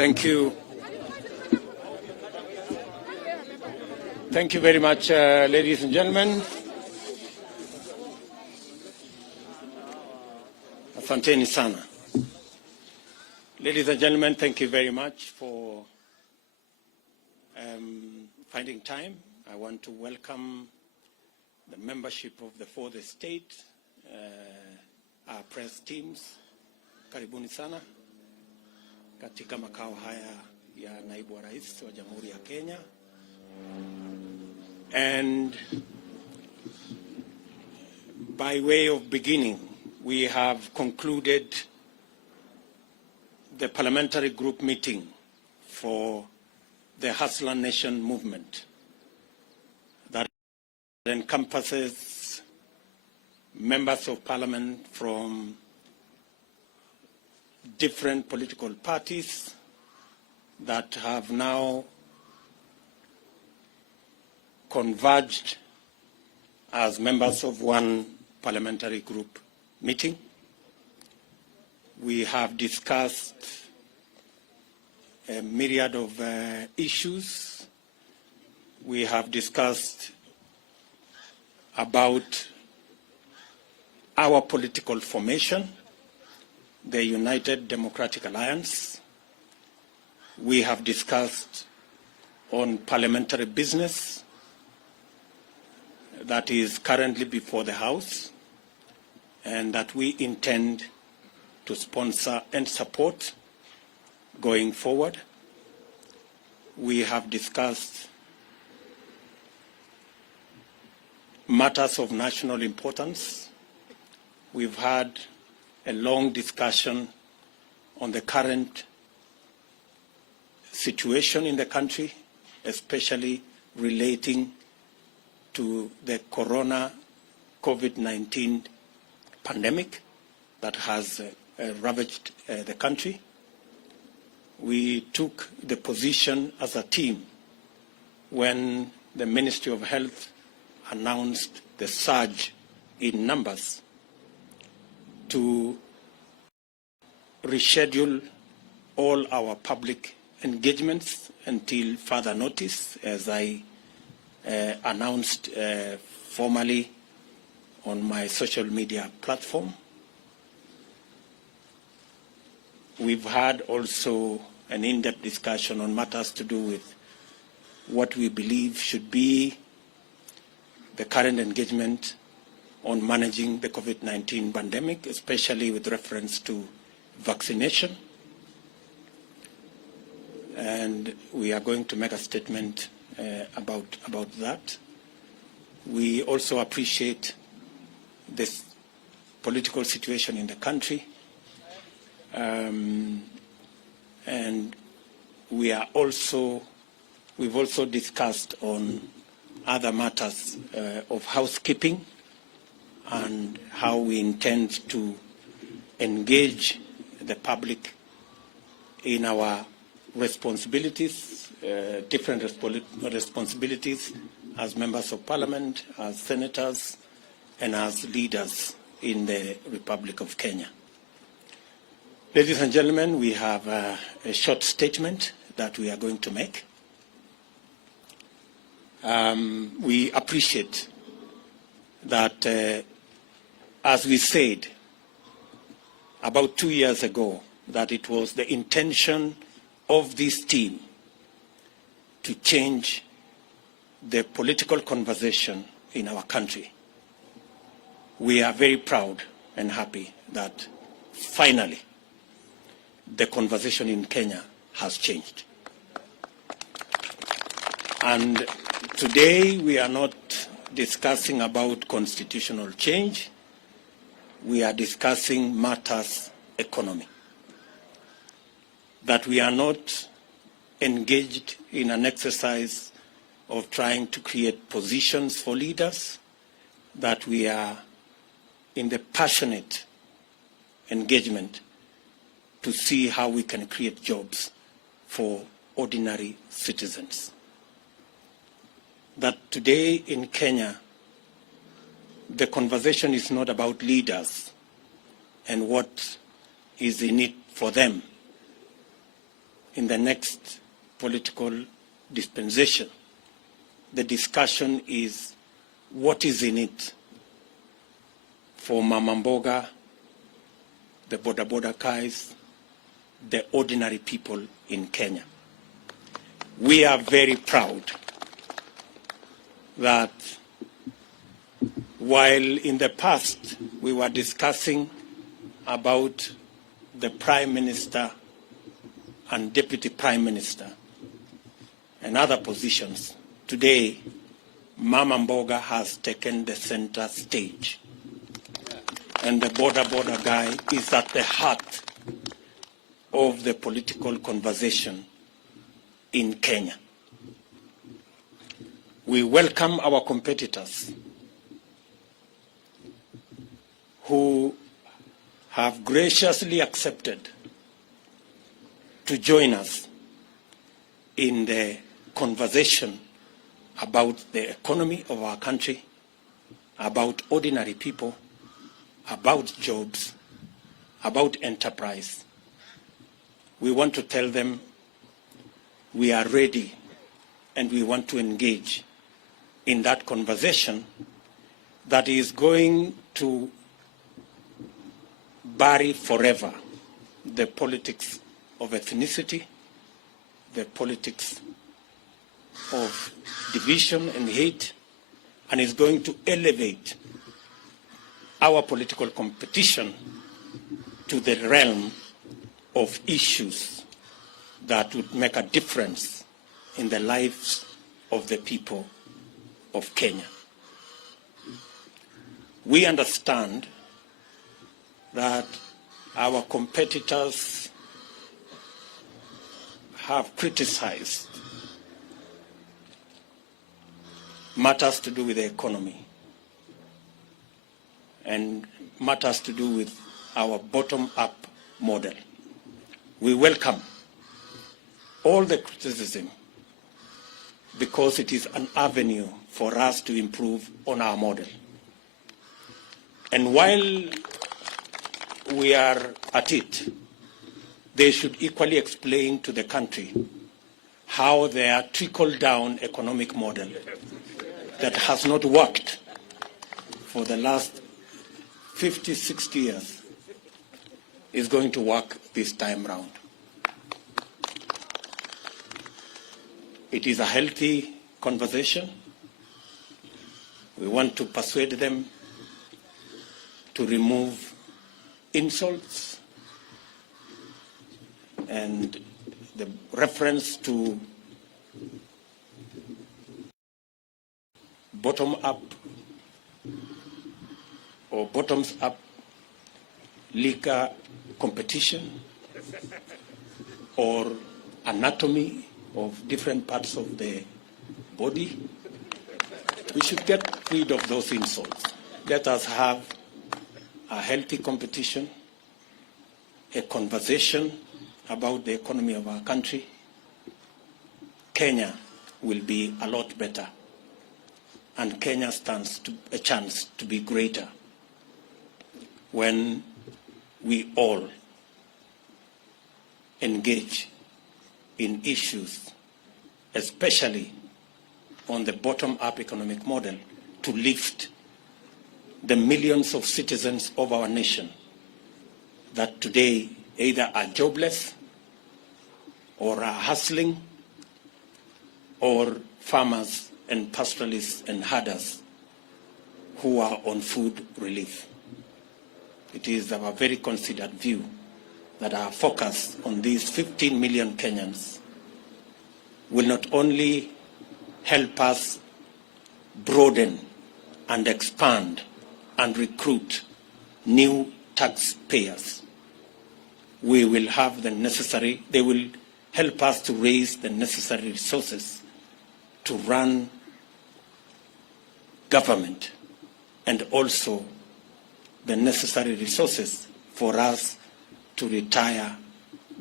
Thank you. Thank you very much, ladies and gentlemen. Asanteni sana. Ladies and gentlemen, thank you very much for finding time. I want to welcome the membership of the fourth estate, our press teams. Karibuni sana katika makao haya ya naibu wa rais wa Jamhuri ya Kenya. And by way of beginning, we have concluded the parliamentary group meeting for the Hustler Nation movement that encompasses members of parliament from different political parties that have now converged as members of one parliamentary group meeting. We have discussed a myriad of issues. We have discussed about our political formation, the United Democratic Alliance. We have discussed on parliamentary business that is currently before the House and that we intend to sponsor and support going forward. We have discussed matters of national importance. We've had a long discussion on the current situation in the country, especially relating to the COVID-19 pandemic that has ravaged the country. We took the position as a team when the Ministry of Health announced the surge in numbers to reschedule all our public engagements until further notice, as I announced formally on my social media platform. We've had also an in-depth discussion on matters to do with what we believe should be the current engagement on managing the COVID-19 pandemic, especially with reference to vaccination. And we are going to make a statement about that. We also appreciate this political situation in the country, and we've also discussed on other matters of housekeeping and how we intend to engage the public in our responsibilities, different responsibilities as members of parliament, as senators, and as leaders in the Republic of Kenya. Ladies and gentlemen, we have a short statement that we are going to make. We appreciate that, as we said about 2 years ago, that it was the intention of this team to change the political conversation in our country. We are very proud and happy that finally the conversation in Kenya has changed. And today we are not discussing about constitutional change. We are discussing matters economy. That we are not engaged in an exercise of trying to create positions for leaders, that we are in the passionate engagement to see how we can create jobs for ordinary citizens. That today in Kenya, the conversation is not about leaders and what is in it for them, in the next political dispensation, the discussion is what is in it for Mama Mboga, the Boda Boda Kais, the ordinary people in Kenya. We are very proud that while in the past we were discussing about the Prime Minister and Deputy Prime Minister and other positions, today Mama Mboga has taken the center stage. And the Boda Boda guy is at the heart of the political conversation in Kenya. We welcome our competitors who have graciously accepted to join us in the conversation about the economy of our country, about ordinary people, about jobs, about enterprise. We want to tell them we are ready and we want to engage in that conversation that is going to bury forever the politics of ethnicity, the politics of division and hate, and is going to elevate our political competition to the realm of issues that would make a difference in the lives of the people of Kenya. We understand that our competitors have criticized matters to do with the economy and matters to do with our bottom-up model. We welcome all the criticism because it is an avenue for us to improve on our model. And while we are at it, they should equally explain to the country how their trickle-down economic model that has not worked for the last 50, 60 years is going to work this time round. It is a healthy conversation. We want to persuade them to remove insults and the reference to bottom-up or bottoms-up liquor competition or anatomy of different parts of the body. We should get rid of those insults. Let us have a healthy competition, a conversation about the economy of our country. Kenya will be a lot better, and Kenya stands a chance to be greater when we all engage in issues, especially on the bottom-up economic model, to lift the millions of citizens of our nation that today either are jobless or are hustling, or farmers and pastoralists and herders who are on food relief. It is our very considered view that our focus on these 15 million Kenyans will not only help us broaden and expand and recruit new taxpayers. We will have the necessary, they will help us to raise the necessary resources to run government, and also the necessary resources for us to retire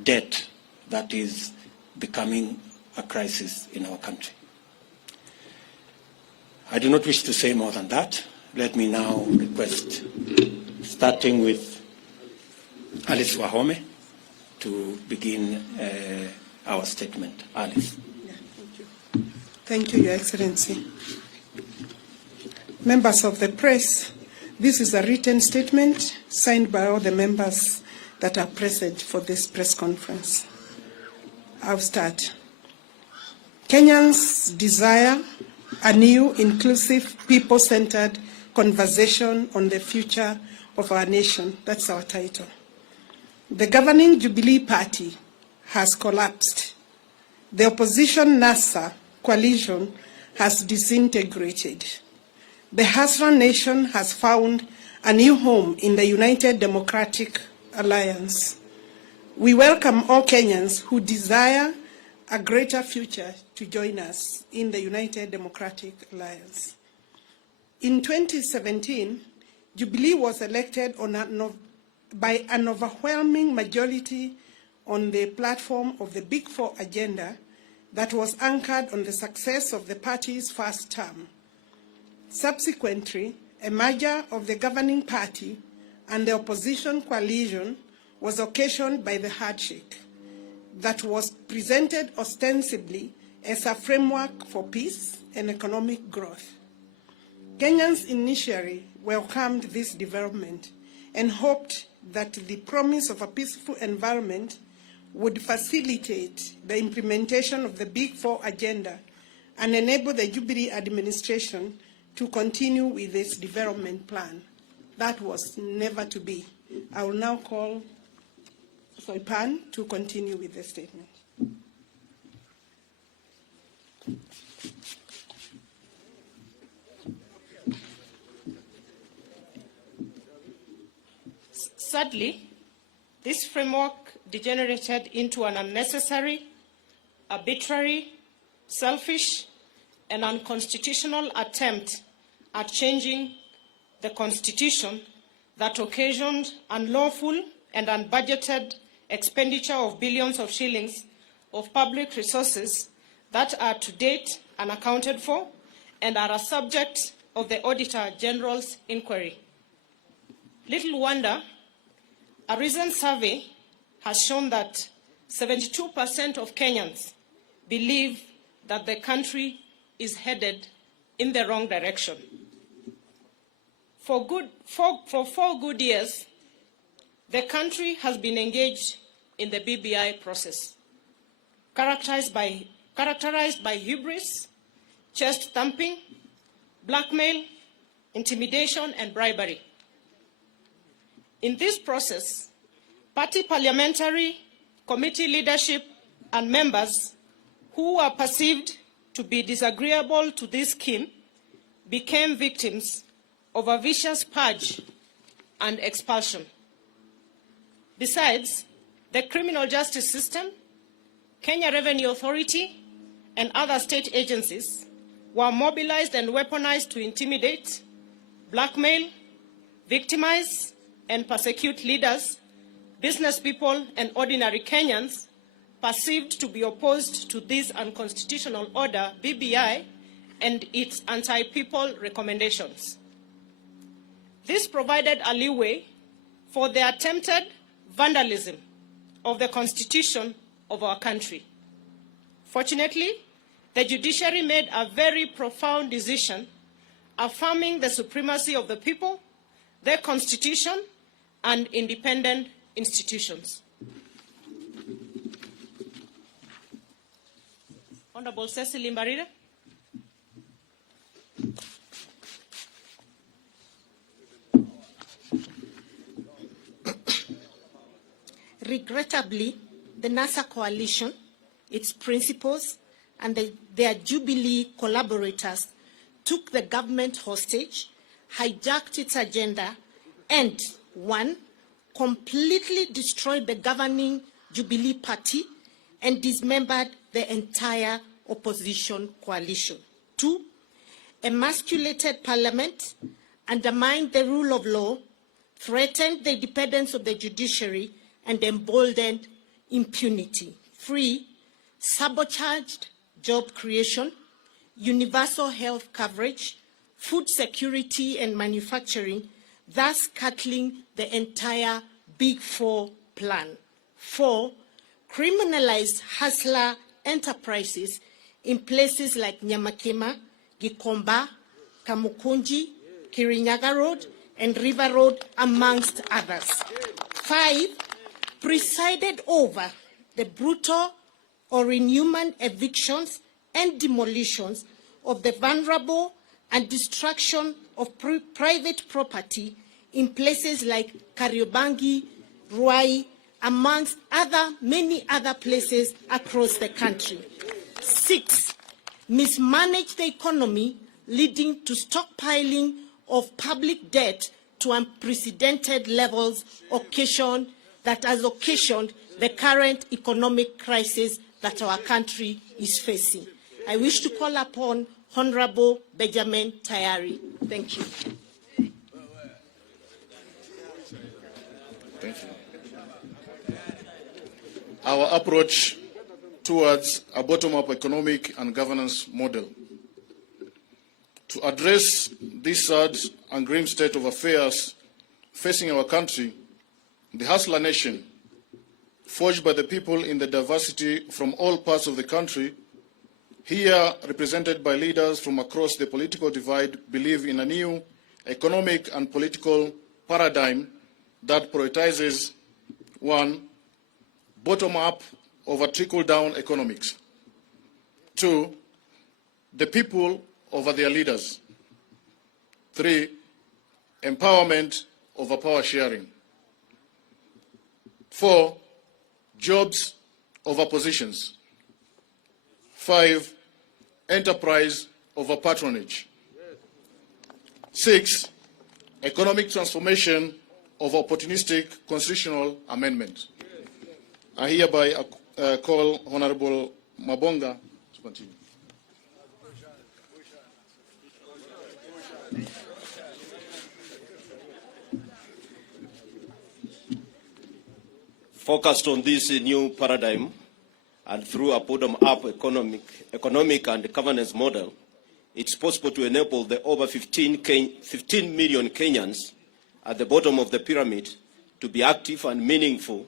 debt that is becoming a crisis in our country. I do not wish to say more than that. Let me now request, starting with Alice Wahome, to begin our statement. Alice. Yeah, thank you. Thank you, Your Excellency. Members of the press, this is a written statement signed by all the members that are present for this press conference. I'll start. Kenyans desire a new, inclusive, people-centered conversation on the future of our nation. That's our title. The governing Jubilee Party has collapsed. The opposition NASA coalition has disintegrated. The Hasra nation has found a new home in the United Democratic Alliance. We welcome all Kenyans who desire a greater future to join us in the United Democratic Alliance. In 2017, Jubilee was elected by an overwhelming majority on the platform of the Big Four agenda that was anchored on the success of the party's first term. Subsequently, a merger of the governing party and the opposition coalition was occasioned by the handshake that was presented ostensibly as a framework for peace and economic growth. Kenyans initially welcomed this development and hoped that the promise of a peaceful environment would facilitate the implementation of the Big Four agenda and enable the Jubilee administration to continue with its development plan. That was never to be. I will now call Soipan to continue with the statement. Sadly, this framework degenerated into an unnecessary, arbitrary, selfish, and unconstitutional attempt at changing the Constitution that occasioned unlawful and unbudgeted expenditure of billions of shillings of public resources that are to date unaccounted for and are a subject of the Auditor General's inquiry. Little wonder, a recent survey has shown that 72% of Kenyans believe that the country is headed in the wrong direction. For 4 good years, the country has been engaged in the BBI process, characterized by hubris, chest thumping, blackmail, intimidation, and bribery. In this process, party parliamentary committee leadership and members who were perceived to be disagreeable to this scheme became victims of a vicious purge and expulsion. Besides, the criminal justice system, Kenya Revenue Authority, and other state agencies were mobilized and weaponized to intimidate, blackmail, victimize, and persecute leaders, business people, and ordinary Kenyans perceived to be opposed to this unconstitutional order, BBI, and its anti-people recommendations. This provided a leeway for the attempted vandalism of the Constitution of our country. Fortunately, the judiciary made a very profound decision affirming the supremacy of the people, their Constitution, and independent institutions. Honorable Cecily Mbarire. Regrettably, the NASA coalition, its principals, and their Jubilee collaborators took the government hostage, hijacked its agenda, and, 1, completely destroyed the governing Jubilee Party and dismembered the entire opposition coalition. 2, emasculated Parliament, undermined the rule of law, threatened the independence of the judiciary, and emboldened impunity. 3, sabotaged job creation, universal health coverage, food security and manufacturing, thus cutting the entire Big Four plan. 4, criminalized hustler enterprises in places like Nyamakima, Gikomba, Kamukunji, Kirinyaga Road, and River Road, amongst others. 5, presided over the brutal or inhuman evictions and demolitions of the vulnerable and destruction of private property in places like Kariobangi, Ruai, amongst many other places across the country. 6, mismanaged the economy, leading to stockpiling of public debt to unprecedented levels that has occasioned the current economic crisis that our country is facing. I wish to call upon Honorable Benjamin Tayari. Thank you. Thank you. Our approach towards a bottom-up economic and governance model. To address this sad and grim state of affairs facing our country, the Hustler Nation, forged by the people in the diversity from all parts of the country, here represented by leaders from across the political divide, believe in a new economic and political paradigm that prioritizes 1, bottom-up over trickle-down economics. 2, the people over their leaders. 3, empowerment over power sharing. 4, jobs over positions. 5, enterprise over patronage. 6, economic transformation over opportunistic constitutional amendment. I hereby call Honorable Mabonga to continue. Focused on this new paradigm and through a bottom-up economic and governance model, it's possible to enable the over 15 million Kenyans at the bottom of the pyramid to be active and meaningful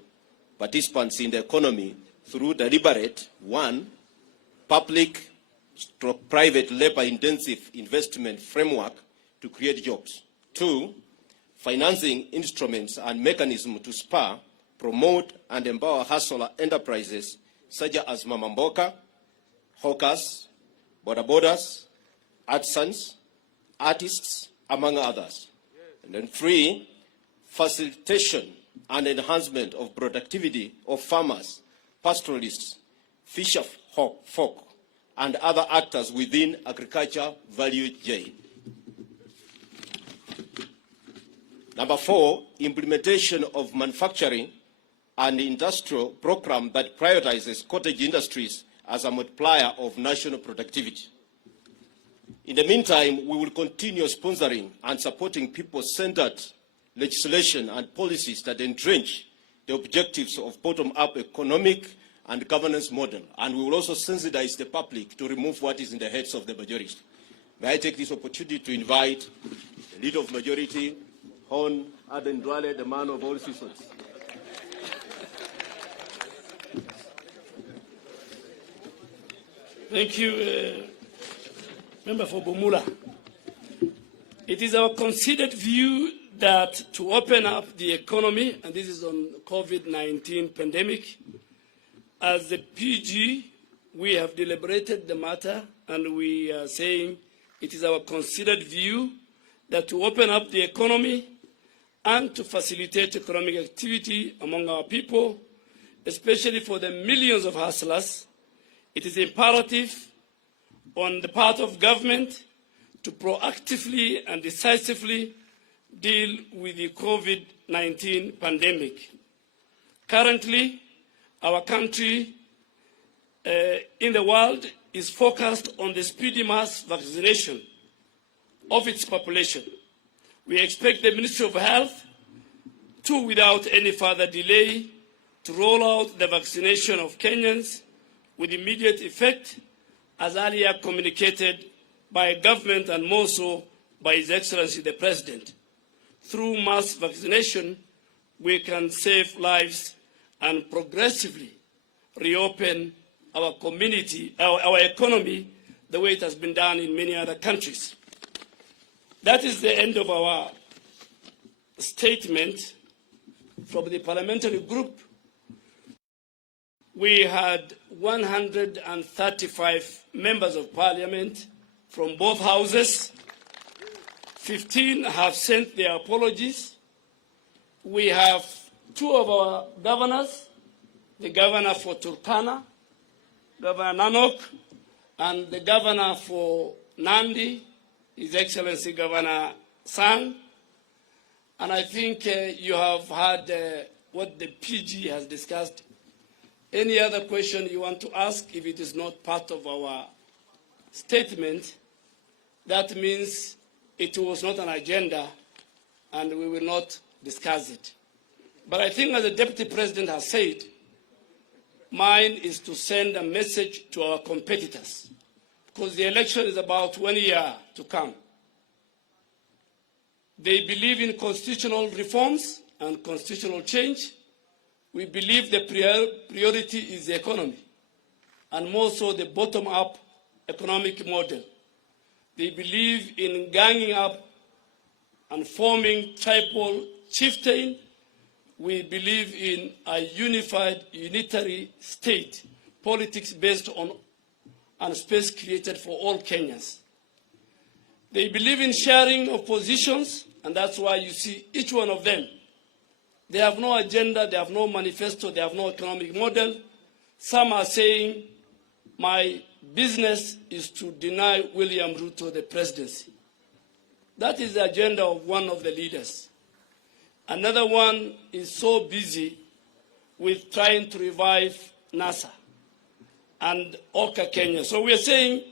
participants in the economy through deliberate, 1, public/private labor-intensive investment framework to create jobs. 2, financing instruments and mechanisms to spur, promote, and empower hustler enterprises such as Mama Mboka, hawkers, bodabodas, artisans, artists, among others. And then 3, facilitation and enhancement of productivity of farmers, pastoralists, fisher folk, and other actors within agriculture value chain. Number 4, implementation of manufacturing and industrial program that prioritizes cottage industries as a multiplier of national productivity. In the meantime, we will continue sponsoring and supporting people-centered legislation and policies that entrench the objectives of bottom-up economic and governance model. And we will also sensitize the public to remove what is in the heads of the majority. May I take this opportunity to invite the leader of majority, Hon Aden Duale, the man of all seasons. Thank you, Member for Bumula. It is our considered view that to open up the economy, and this is on COVID-19 pandemic, as the PG, we have deliberated the matter, and we are saying it is our considered view that to open up the economy and to facilitate economic activity among our people, especially for the millions of hustlers, it is imperative on the part of government to proactively and decisively deal with the COVID-19 pandemic. Currently, our country in the world is focused on the speedy mass vaccination of its population. We expect the Ministry of Health to, without any further delay, to roll out the vaccination of Kenyans with immediate effect, as earlier communicated by government and more so by His Excellency the President. Through mass vaccination, we can save lives and progressively reopen our community, our economy, the way it has been done in many other countries. That is the end of our statement from the parliamentary group. We had 135 members of parliament from both houses. 15 have sent their apologies. We have 2 of our governors, the governor for Turkana, Governor Nanok, and the governor for Nandi, His Excellency Governor Sang. And I think you have heard what the PG has discussed. Any other question you want to ask, if it is not part of our statement, that means it was not an agenda and we will not discuss it. But I think, as the Deputy President has said, mine is to send a message to our competitors, because the election is about 1 year to come. They believe in constitutional reforms and constitutional change. We believe the priority is the economy, and more so the bottom-up economic model. They believe in ganging up and forming tribal chieftain. We believe in a unified, unitary state, politics based on and space created for all Kenyans. They believe in sharing of positions, and that's why you see each one of them. They have no agenda, they have no manifesto, they have no economic model. Some are saying, my business is to deny William Ruto the presidency. That is the agenda of one of the leaders. Another one is so busy with trying to revive NASA and Oka Kenya. So we are saying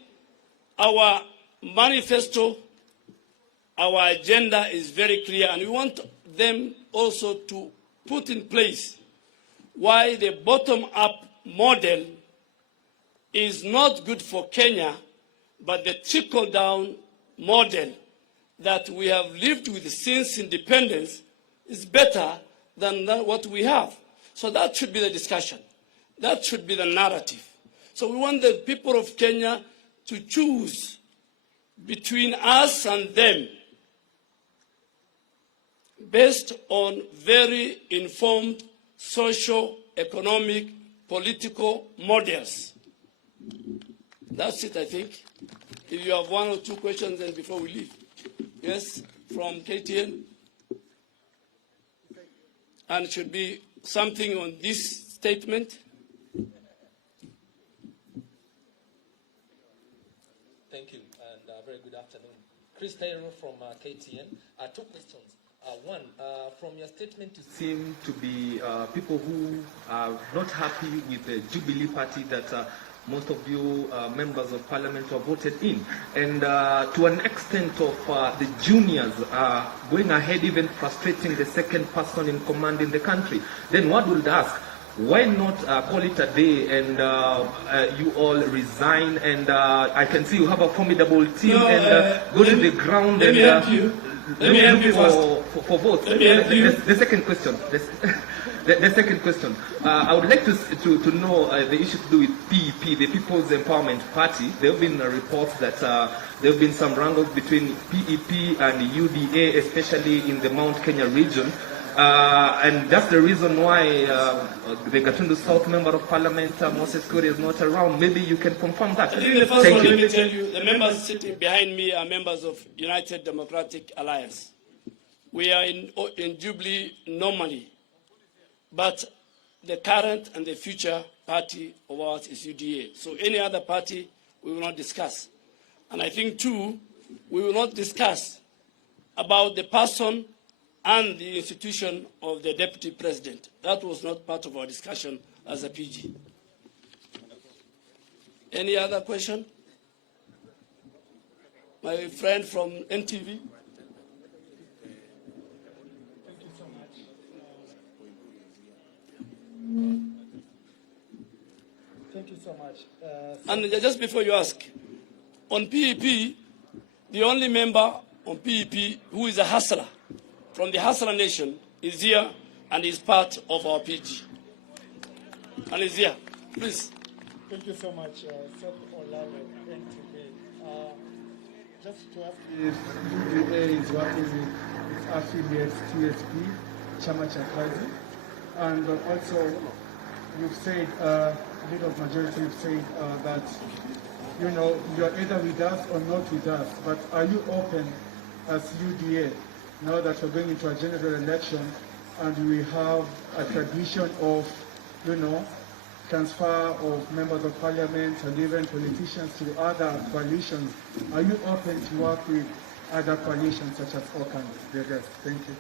our manifesto, our agenda is very clear, and we want them also to put in place why the bottom-up model is not good for Kenya, but the trickle-down model that we have lived with since independence is better than what we have. So that should be the discussion. That should be the narrative. So we want the people of Kenya to choose between us and them based on very informed social, economic, political models. That's it, I think. If you have 1 or 2 questions, then before we leave. Yes, from KTN. And it should be something on this statement. Thank you, and very good afternoon. Chris Taylor from KTN. 2 questions. One, from your statement, you seem to be people who are not happy with the Jubilee Party that most of you members of parliament have voted in. And to an extent of the juniors going ahead, even frustrating the second person in command in the country. Then one would ask, why not call it a day and you all resign? And I can see you have a formidable team go to the ground and let me help you for votes. The second question. The second question. I would like to know the issue to do with PEP, the People's Empowerment Party. There have been reports that there have been some wrangles between PEP and UDA, especially in the Mount Kenya region. And that's the reason why the Gatundu South Member of Parliament, Moses Kuri, is not around. Maybe you can confirm that. I think the first one, let me tell you, the members sitting behind me are members of United Democratic Alliance. We are in Jubilee normally, but the current and the future party of ours is UDA. So any other party we will not discuss. And I think, too, we will not discuss about the person and the institution of the Deputy President. That was not part of our discussion as a PG. Any other question? My friend from NTV. Thank you so much. And just before you ask, on PEP, the only member on PEP who is a hustler from the Hustler Nation is here and is part of our PG. And is here. Please. Thank you so much, Seth Olale, NTV. Just to ask if UDA is working with its affiliates, TSP, Chama cha Kazi, and also you've said, leader of majority, you've said that, you know, you're either with us or not with us, but are you open as UDA, now that we're going into a general election and we have a tradition of, you know, transfer of members of parliament and even politicians to other coalitions? Are you open to work with other coalitions such as OCAN? The rest. Thank you.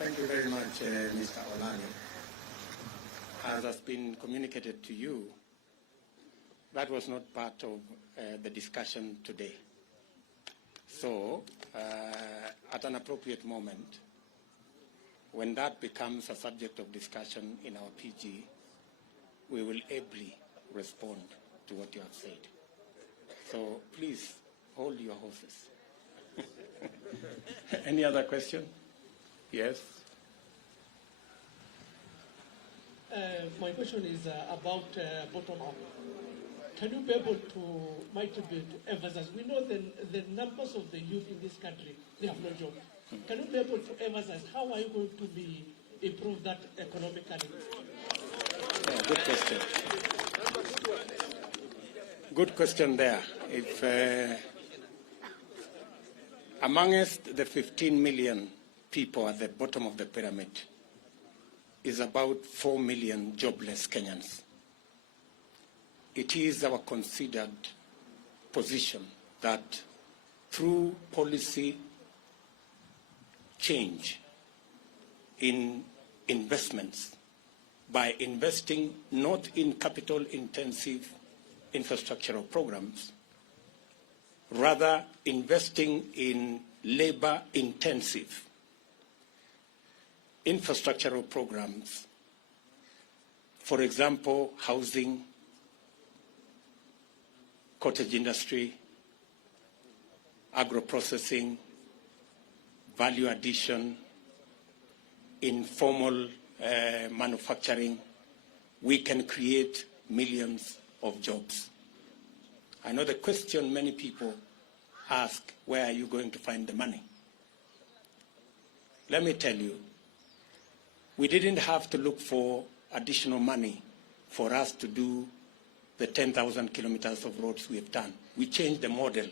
Thank you very much, Mr. Olani. As has been communicated to you, that was not part of the discussion today. So, at an appropriate moment, when that becomes a subject of discussion in our PG, we will ably respond to what you have said. So please hold your horses. Any other question? Yes. My question is about bottom-up. Can you be able to, might be to emphasize, we know the numbers of the youth in this country, they have no job. Can you be able to emphasize how are you going to be improve that economically? Yeah, good question. Good question there. If amongst the 15 million people at the bottom of the pyramid is about 4 million jobless Kenyans. It is our considered position that through policy change in investments, by investing not in capital-intensive infrastructural programs, rather investing in labor-intensive infrastructural programs, for example, housing, cottage industry, agro-processing, value addition, informal manufacturing, we can create millions of jobs. I know the question many people ask, where are you going to find the money? Let me tell you, we didn't have to look for additional money for us to do the 10,000 kilometers of roads we have done. We changed the model